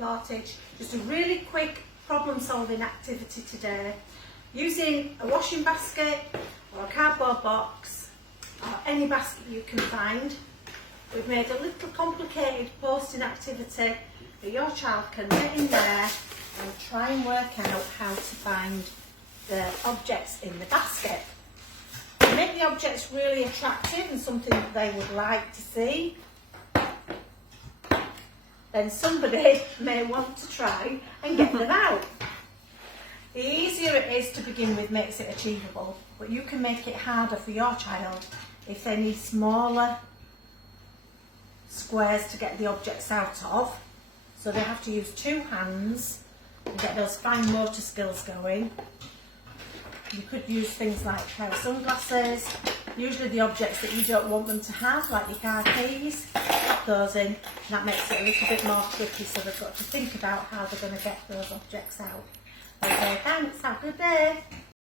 Portage. Just a really quick problem solving activity today. Using a washing basket or a cardboard box or any basket you can find. We've made a little complicated posting activity that your child can get in there and try and work out how to find the objects in the basket. Make the objects really attractive and something that they would like to see. Then somebody may want to try and get them out. The easier it is to begin with makes it achievable, but you can make it harder for your child if they need smaller squares to get the objects out of. So they have to use two hands and get those fine motor skills going. You could use things like a pair of sunglasses, usually the objects that you don't want them to have, like your car keys, pop those in, and that makes it a little bit more tricky, so they've got to think about how they're going to get those objects out. Okay, thanks, have a good day.